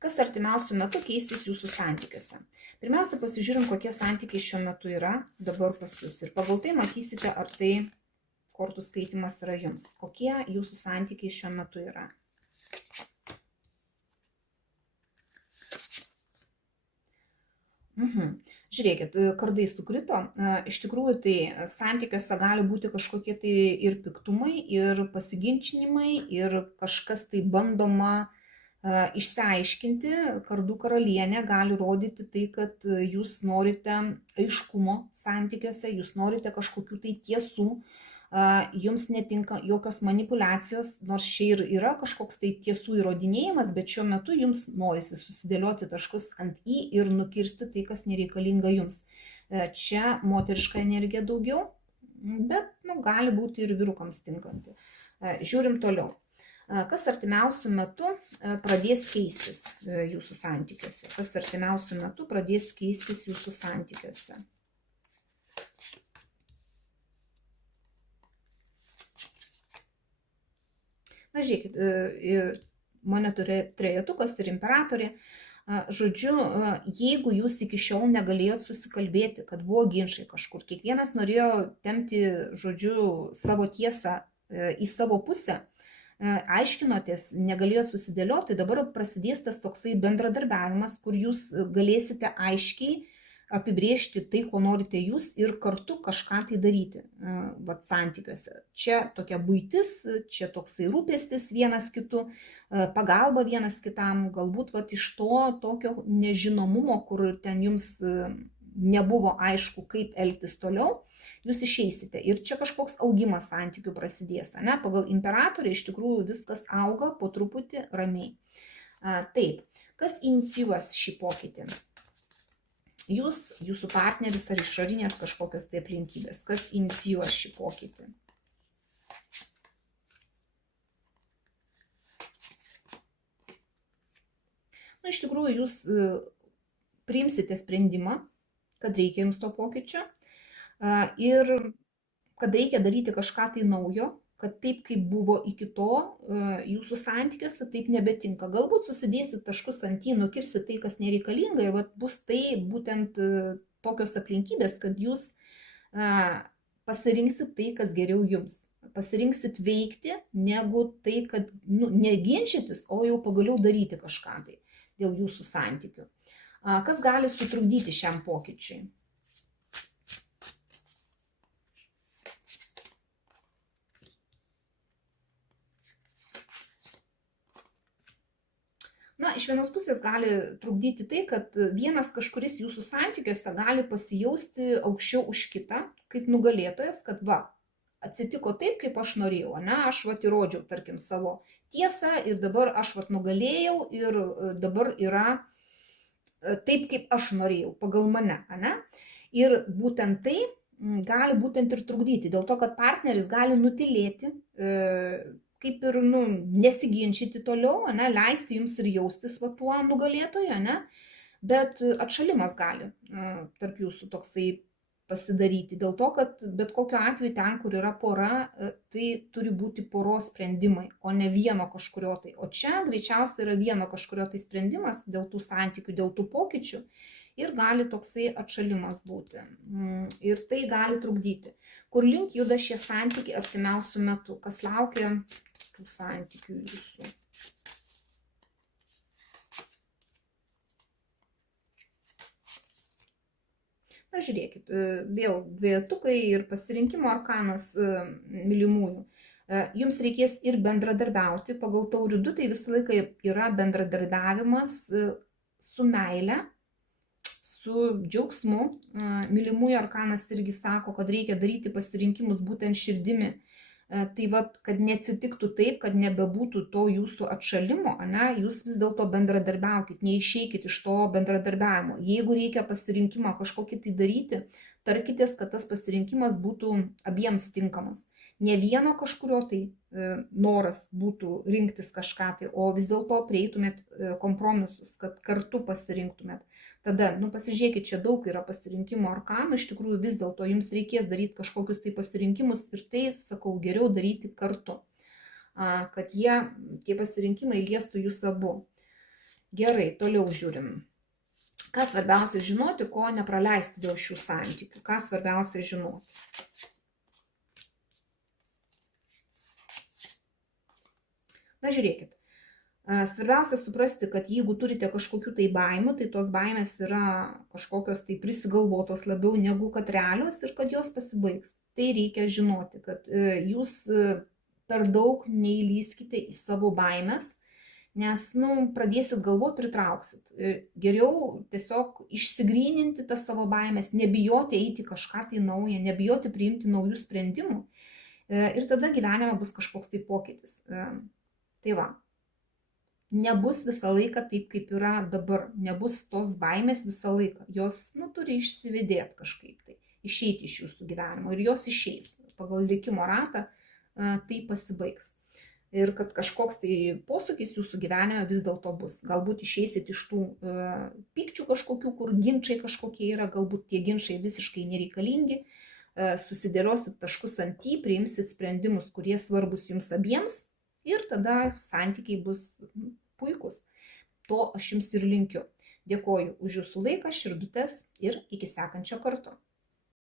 Kas artimiausių metų keisis jūsų santykiuose. Pirmiausia, pasižiūrim, kokie santykiai šiuo metu yra dabar pas jūs. Ir pagal tai matysite, ar tai kortų skaitimas yra jums. Kokie jūsų santykiai šiuo metu yra. Žiūrėkit, kardai sukrito. Iš tikrųjų, tai santykiuose gali būti kažkokie tai ir piktumai, ir pasiginčinimai, ir kažkas tai bandoma išsiaiškinti. Kardų karalienė gali rodyti tai, kad jūs norite aiškumo santykiuose, jūs norite kažkokių tai tiesų, jums netinka jokios manipulacijos, nors čia ir yra kažkoks tai tiesų įrodinėjimas, bet šiuo metu jums norisi susidėlioti taškus ant i ir nukirsti tai, kas nereikalinga jums. Čia moteriška energija daugiau, bet gali būti ir vyrukams tinkanti. Žiūrim toliau. Kas artimiausių metų pradės keistis jūsų santykiuose? Kas artimiausių metų pradės keistis jūsų santykiuose? Na, žiūrėkit, monetų trejetukas ir imperatorė. Žodžiu, jeigu jūs iki šiol negalėjot susikalbėti, kad buvo ginčai kažkur, kiekvienas norėjo tempti, žodžiu, savo tiesą į savo pusę, aiškinotės, negalėjot susidėlioti, dabar prasidės tas toksai bendradarbiavimas, kur jūs galėsite aiškiai apibrėžti tai, ko norite jūs ir kartu kažką tai daryti santykiuose. Čia tokia buitis, čia toksai rūpestis vienas kitu, pagalba vienas kitam, galbūt iš to tokio nežinomumo, kur ten jums nebuvo aišku, kaip elgtis toliau, jūs išeisite. Ir čia kažkoks augimas santykių prasidės. Pagal imperatorį iš tikrųjų viskas auga po truputį ramiai. Taip, kas inicijuos šį pokytį? Jūs, jūsų partneris ar išorinės kažkokios tai aplinkybės. Kas inicijuos šį pokytį? Iš tikrųjų, jūs priimsite sprendimą, kad reikia jums to pokyčio ir kad reikia daryti kažką tai naujo, kad taip, kaip buvo iki to, jūsų santykiuose taip nebetinka. Galbūt susidėsit taškus ant į, nukirsit tai, kas nereikalinga ir bus tai būtent tokios aplinkybės, kad jūs pasirinksit tai, kas geriau jums. Pasirinksit veikti, negu tai, kad neginčytis, o jau pagaliau daryti kažką tai dėl jūsų santykių. Kas gali sutrukdyti šiam pokyčiui? Na, iš vienos pusės gali trukdyti tai, kad vienas kažkuris jūsų santykiuose gali pasijausti aukščiau už kitą, kaip nugalėtojas, kad atsitiko taip, kaip aš norėjau, aš įrodžiau, tarkim, savo tiesą ir dabar aš nugalėjau ir dabar yra taip, kaip aš norėjau, pagal mane, Ir būtent tai gali būtent ir trukdyti, dėl to, kad partneris gali nutilėti, kaip ir nesiginčyti toliau, leisti jums ir jaustis tuo nugalėtoju, bet atšalimas gali tarp jūsų toksai pasidaryti, dėl to, kad bet kokiu atveju ten, kur yra pora, tai turi būti poros sprendimai, o ne vieno kažkurio tai. O čia greičiausiai yra vieno kažkurio tai sprendimas dėl tų santykių, dėl tų pokyčių ir gali toksai atšalimas būti. Ir tai gali trukdyti. Kur link juda šie santykiai artimiausių metų? Kas laukia tų santykių jūsų? Na, žiūrėkit, vėl dvejetukai ir pasirinkimo arkanas mylimųjų. Jums reikės ir bendradarbiauti. Pagal taurių 2 tai visą laiką yra bendradarbiavimas su meile, su džiaugsmu. Mylimųjų arkanas irgi sako, kad reikia daryti pasirinkimus būtent širdimi. Tai kad neatsitiktų taip, kad nebebūtų to jūsų atšalimo, jūs vis dėlto bendradarbiaukit, neišeikit iš to bendradarbiavimo. Jeigu reikia pasirinkimą kažkokį tai daryti, tarkitės, kad tas pasirinkimas būtų abiems tinkamas. Ne vieno kažkurio tai noras būtų rinktis kažką tai, o vis dėlto prieitumėt kompromisus, kad kartu pasirinktumėt. Tada, pasižiūrėkit, čia daug yra pasirinkimo arkanų, iš tikrųjų vis dėlto jums reikės daryti kažkokius tai pasirinkimus ir tai, sakau, geriau daryti kartu, kad tie pasirinkimai liestų jūs abu. Gerai, toliau žiūrim. Ką svarbiausia žinoti, ko nepraleisti dėl šių santykių? Ką svarbiausia žinoti? Na, žiūrėkit. Svarbiausia suprasti, kad jeigu turite kažkokių tai baimių, tai tos baimės yra kažkokios tai prisigalvotos labiau negu kad realios ir kad jos pasibaigs. Tai reikia žinoti, kad jūs per daug neįlyskite į savo baimės, nes pradėsit galvoti, pritrauksit. Geriau tiesiog išsigryninti tas savo baimės, nebijoti eiti kažką tai naują, nebijoti priimti naujų sprendimų ir tada gyvenime bus kažkoks tai pokytis. Tai va. Nebus visą laiką taip, kaip yra dabar. Nebus tos baimės visą laiką. Jos turi išsivedėti kažkaip tai, išeiti iš jūsų gyvenimo ir jos išeis. Pagal likimo ratą tai pasibaigs. Ir kad kažkoks tai posūkis jūsų gyvenime vis dėlto bus. Galbūt išeisit iš tų pykčių kažkokių, kur ginčiai kažkokie yra, galbūt tie ginčiai visiškai nereikalingi. Susidėliosit taškus ant į, priimsit sprendimus, kurie svarbus jums abiems. Ir tada santykiai bus puikus. To aš jums ir linkiu. Dėkoju už jūsų laiką, širdutes ir iki sekančio karto.